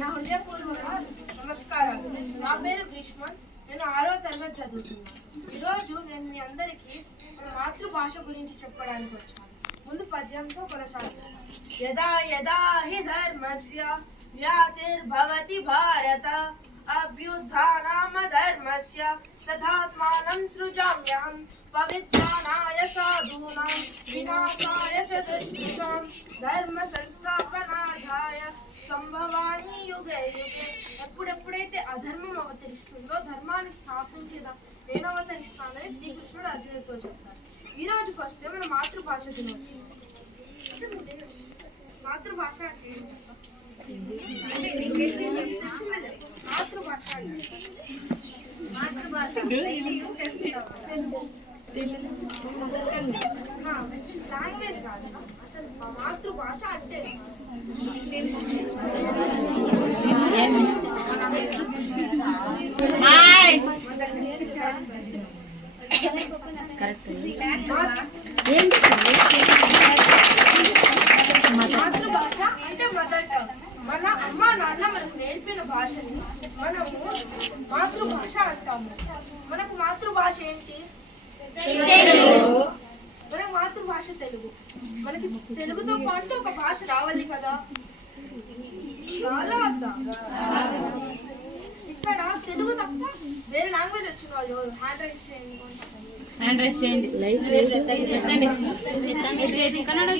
నా హృదయపూర్వక నమస్కారాలు. నా పేరు గ్రీష్మన్. నేను 6వ తరగతి చదువుతున్నాను. ఈరోజు నేను మీ అందరికీ మన మాతృభాష గురించి చెప్పడానికి వచ్చాను. ముందు పద్యంతో కొనసాగిస్తాను. యదా యదా హి ధర్మస్య వ్యాతిర్భవతి భారత అభ్యుత్థానామ ధర్మస్య తథాత్మానం సృజామ్యహం పవిత్రాణాయ సాధూనాం వినాశాయ చ దుష్కృతాం ధర్మ సంస్థాపనార్థాయ సంభవామి యుగే యుగే. ఎప్పుడెప్పుడైతే అధర్మం అవతరిస్తుందో ధర్మాన్ని స్థాపించేదా నేను అవతరిస్తానని శ్రీకృష్ణుడు అర్జునుడితో చెప్తారు. ఈ రోజుకి వస్తే మన మాతృభాష దినోత్సవం. మాతృభాష అంటే మాతృభాష లాంగ్వేజ్ కాదు, అసలు మాతృభాష అంటే మాతృభాష అంటే మదర్ టంగ్. మన అమ్మ నాన్న మనకు నేర్పిన భాషని మనము మాతృభాష అంటాము. మనకు మాతృభాష ఏంటి? మనకు మాతృభాష తెలుగు. మనకి తెలుగుతో పాటు ఒక భాష రావాలి కదా, ఇక్కడ తెలుగు తప్ప వేరే లాంగ్వేజ్ వచ్చిన వాళ్ళు హ్యాండ్ రైస్ చేయండి. కన్నడ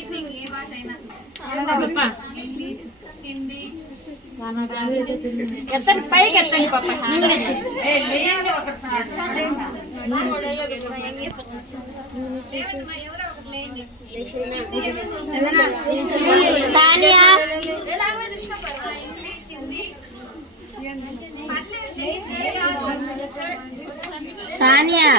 ఎత్తండి, పైకి ఎత్తండి పాప. సానియా సానియా